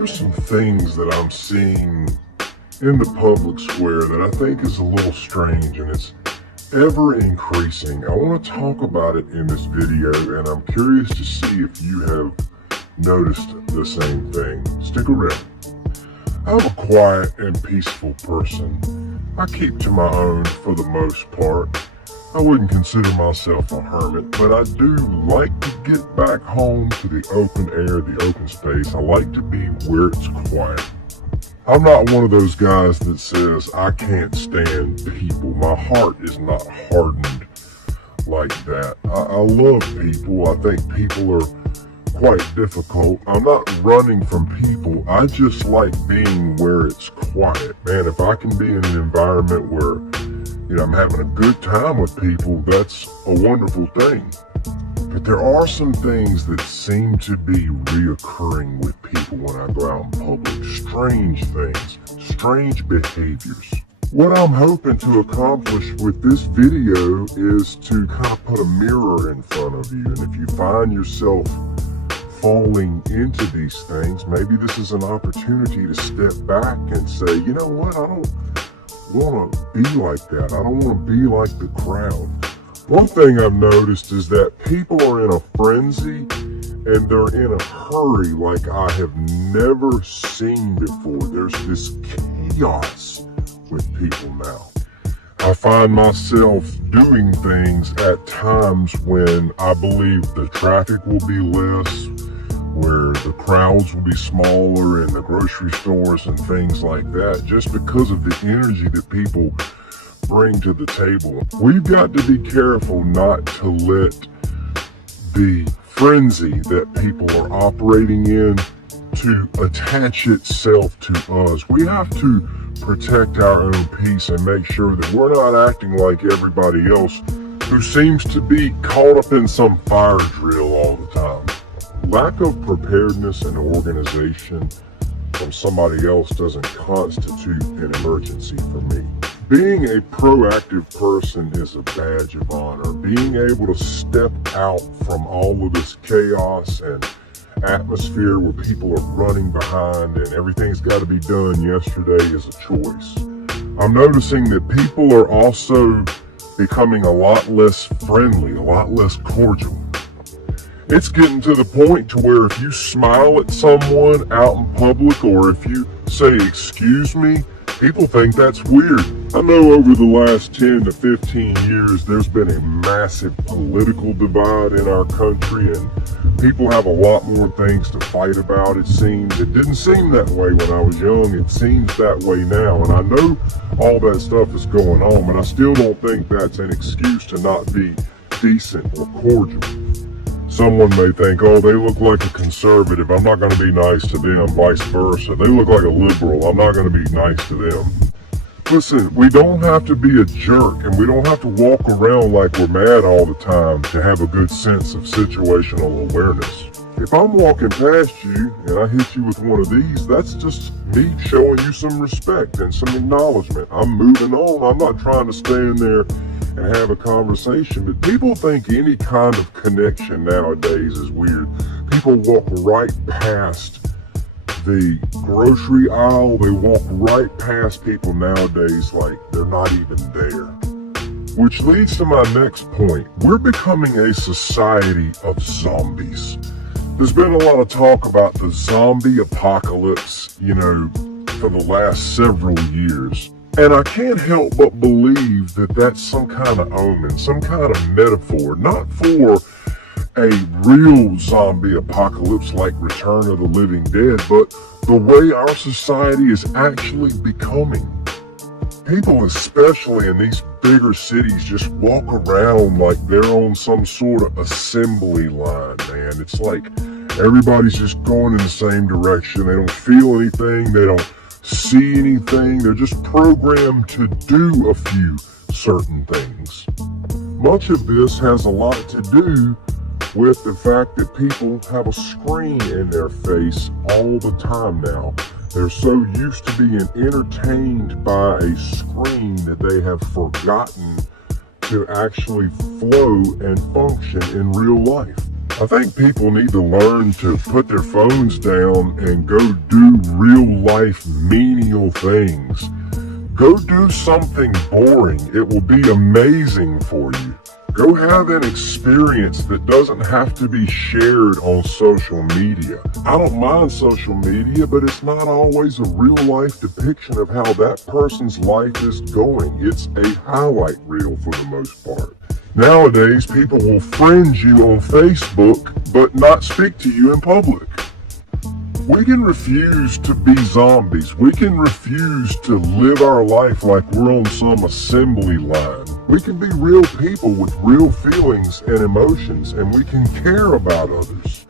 There's some things that I'm seeing in the public square that I think is a little strange, and it's ever increasing. I want to talk about it in this video, and I'm curious to see if you have noticed the same thing. Stick around. I'm a quiet and peaceful person. I keep to my own for the most part. I wouldn't consider myself a hermit, but I do like to get back home to the open air, the open space. I like to be where it's quiet. I'm not one of those guys that says I can't stand people. My heart is not hardened like that. I love people. I think people are quite difficult. I'm not running from people. I just like being where it's quiet. Man, if I can be in an environment where I'm having a good time with people, that's a wonderful thing. But there are some things that seem to be reoccurring with people when I go out in public. Strange things, strange behaviors. What I'm hoping to accomplish with this video is to kind of put a mirror in front of you. And if you find yourself falling into these things, maybe this is an opportunity to step back and say, you know what, I don't want to be like that. I don't want to be like the crowd. One thing I've noticed is that people are in a frenzy and they're in a hurry like I have never seen before. There's this chaos with people now. I find myself doing things at times when I believe the traffic will be less, where the crowds will be smaller in the grocery stores and things like that, just because of the energy that people bring to the table. We've got to be careful not to let the frenzy that people are operating in to attach itself to us. We have to protect our own peace and make sure that we're not acting like everybody else who seems to be caught up in some fire drill all the time. Lack of preparedness and organization from somebody else doesn't constitute an emergency for me. Being a proactive person is a badge of honor. Being able to step out from all of this chaos and atmosphere where people are running behind and everything's got to be done yesterday is a choice. I'm noticing that people are also becoming a lot less friendly, a lot less cordial. It's getting to the point to where if you smile at someone out in public, or if you say, "Excuse me," people think that's weird. I know over the last 10 to 15 years, there's been a massive political divide in our country, and people have a lot more things to fight about, it seems. It didn't seem that way when I was young. It seems that way now, and I know all that stuff is going on, but I still don't think that's an excuse to not be decent or cordial. Someone may think, oh, they look like a conservative, I'm not going to be nice to them, vice versa. They look like a liberal, I'm not going to be nice to them. Listen, we don't have to be a jerk, and we don't have to walk around like we're mad all the time to have a good sense of situational awareness. If I'm walking past you and I hit you with one of these, that's just me showing you some respect and some acknowledgement. I'm moving on. I'm not trying to stand there and have a conversation. But people think any kind of connection nowadays is weird. People walk right past the grocery aisle. They walk right past people nowadays like they're not even there. Which leads to my next point. We're becoming a society of zombies. There's been a lot of talk about the zombie apocalypse, for the last several years. And I can't help but believe that that's some kind of omen, some kind of metaphor, not for a real zombie apocalypse like Return of the Living Dead, but the way our society is actually becoming. People, especially in these bigger cities, just walk around like they're on some sort of assembly line, man. It's like everybody's just going in the same direction. They don't feel anything. They don't see anything. They're just programmed to do a few certain things. Much of this has a lot to do with the fact that people have a screen in their face all the time now. They're so used to being entertained by a screen that they have forgotten to actually flow and function in real life. I think people need to learn to put their phones down and go do real life menial things. Go do something boring. It will be amazing for you. Go have an experience that doesn't have to be shared on social media. I don't mind social media, but it's not always a real life depiction of how that person's life is going. It's a highlight reel for the most part. Nowadays, people will friend you on Facebook, but not speak to you in public. We can refuse to be zombies. We can refuse to live our life like we're on some assembly line. We can be real people with real feelings and emotions, and we can care about others.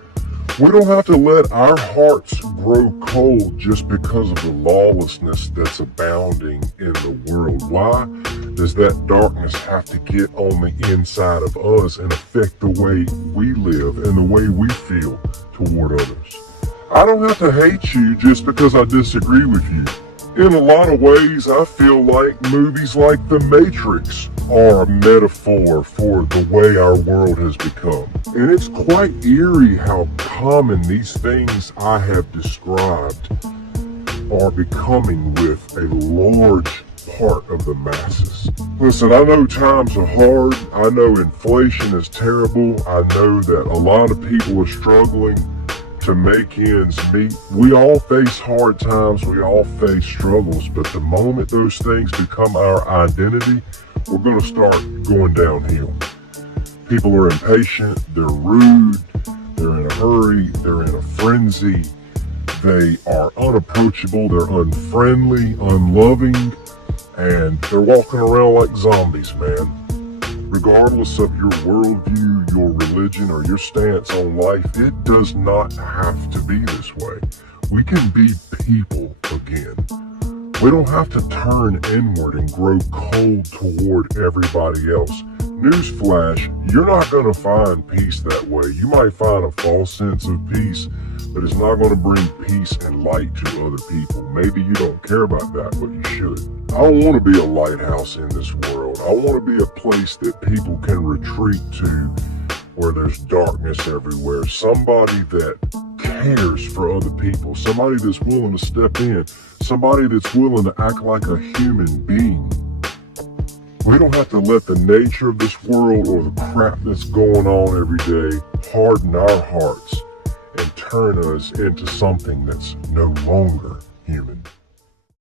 We don't have to let our hearts grow cold just because of the lawlessness that's abounding in the world. Why does that darkness have to get on the inside of us and affect the way we live and the way we feel toward others? I don't have to hate you just because I disagree with you. In a lot of ways, I feel like movies like The Matrix are a metaphor for the way our world has become. And it's quite eerie how common these things I have described are becoming with a large part of the masses. Listen, I know times are hard. I know inflation is terrible. I know that a lot of people are struggling to make ends meet. We all face hard times, we all face struggles, but the moment those things become our identity, we're going to start going downhill. People are impatient, they're rude, they're in a hurry, they're in a frenzy, they are unapproachable, they're unfriendly, unloving, and they're walking around like zombies, man. Regardless of your worldview, your religion, or your stance on life, it does not have to be this way. We can be people again. We don't have to turn inward and grow cold toward everybody else. Newsflash, you're not going to find peace that way. You might find a false sense of peace, but it's not going to bring peace and light to other people. Maybe you don't care about that, but you should. I don't want to be a lighthouse in this world. I want to be a place that people can retreat to where there's darkness everywhere. Somebody that cares for other people. Somebody that's willing to step in. Somebody that's willing to act like a human being. We don't have to let the nature of this world or the crap that's going on every day harden our hearts and turn us into something that's no longer human.